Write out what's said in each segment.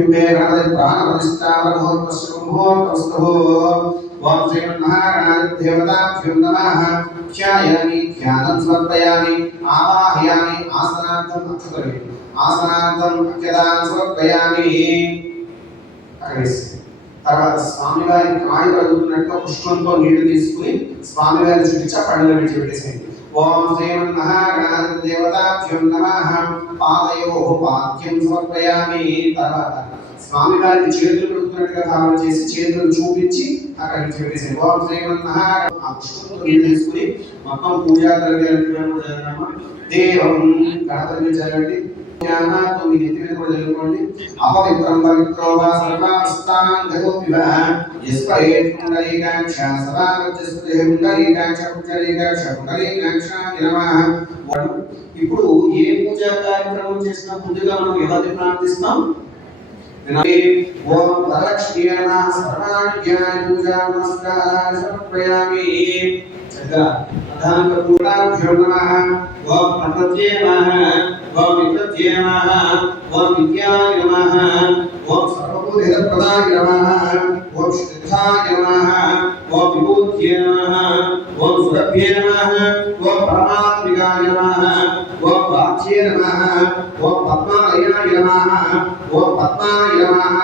बिंबे गणपति प्राणप्रतिष्ठापमुहूर्तस्तु ओम श्रीमन्महागणाधिपति देवताभ्यो नमः ध्यायामि ध्यानं समर्पयामि आवाहयामि आसनार्थं अक्षतान् समर्पयामि తర్వాత స్వామివారి కాళ్ళు కడుగుతున్నట్టుగా పుష్పంతో నీళ్లు తీసుకుని స్వామివారి చుట్టూ చప్పట్లు విడిచిపెట్టేసేయండి. ఓం శ్రీమన్మహాగణాధిపతి దేవతాభ్యో నమః పాదయోః పాద్యం సమర్పయామి. తర్వాత స్వామివారికి చేతులు కడుగుతున్నట్టుగా భావన చేసి చేతులు చూపించి అక్కడ విడిచిపెట్టేసేయండి. ఓం శ్రీమన్మహాగణ ఆ పుష్పంతో నీళ్లు తీసుకుని మొత్తం పూజా ద్రవ్యాలను దేవం గణపతిని చదవండి. अपवित्रं पवित्रो वा सर्वास्ताङ्गतोऽपि वा यस्परेत् पुण्डरीकाक्षा सदा वज्रस्पतिः पुण्डरीकाक्षाय नमः. ఇప్పుడు ఏ పూజా కార్యక్రమం చేసినా ముందుగా మనం ఎవరిని ప్రార్థిస్తాం? ఓం వరలక్ష్మీ నమః సర్వాణ్యాయ పూజా నమస్కారాయ సమర్పయామి. प्रधान पूर्णाभ्यो नमः. ओम प्रकृत्ये नमः. ओम विकृत्ये नमः. ओम विद्याय नमः. ओम सर्वभूतहितप्रदाय नमः. ओम श्रद्धाय नमः. ओम विभूत्ये नमः. ओम सुरभ्ये नमः. ओम परमात्मिकाय नमः. ओम वाच्ये नमः. ओम पद्मालयाय नमः. ओम पद्माय नमः.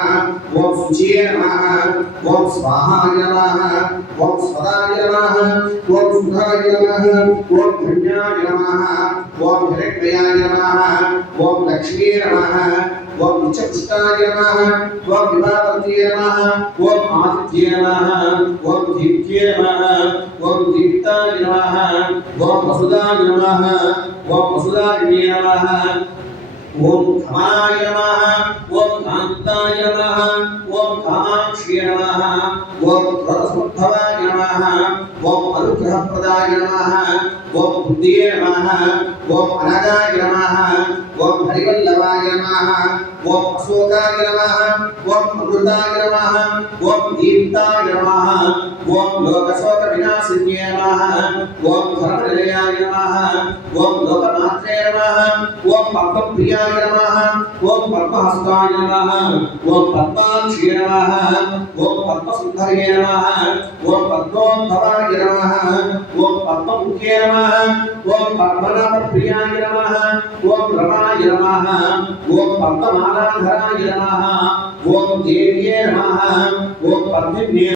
ओम शुचिये नमः. ओम स्वाहाय नमः. ओम स्वदाय नमः. ओम सुधाय नमः. ओम धन्याय नमः. ओम हिरण्मयाय नमः. ओम लक्ष्मी नमः. ओम निचपुष्टाय नमः. ओम विभावत्ये नमः. ओम आदित्ये नमः. ओम दीप्त्ये नमः. ओम दीप्ताय नमः. ओम वसुदाय नमः. ओम वसुदाय नमः. ओम खमाय नमः. ओम कांताय नमः. ओम कामाक्षी नमः. ओम रसमुद्भवाय नमः. ओम अनुग्रहप्रदाय नमः. ओम बुद्धये नमः. ओम अनगाय नमः. ओम हरिवल्लभाय नमः. ओम अशोकाय नमः. ओम अमृताय नमः. ओम दीप्ताय नमः. ओम लोकशोक विनाशिन्ये नमः. ओम धर्मनिलयाय नमः. ओम लोकमात्रे नमः. ओम पद्मप्रियाय नमः. ओम पद्महस्ताय नमः. ओम पद्माक्षी नमः. ओम पद्मसुन्दर्ये नमः. ओम पद्मोद्भवाय नमः. ओम पद्ममुख्ये नमः. ओम पद्मनाभप्रियाय नमः. ओम रमाय नमः. ओम पद्ममालाधराय नमः. ओम देव्ये नमः. ओम पद्मिन्ये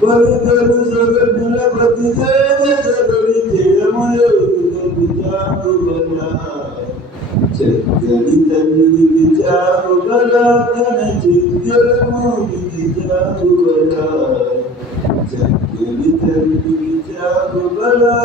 बलदरु जगन्नल प्रतिजय जगड़ी जयमय विचारु बला जगड़ी तन्नि विचारु बला तन चित्तल मोहि विचारु बला जगड़ी तन्नि विचारु बला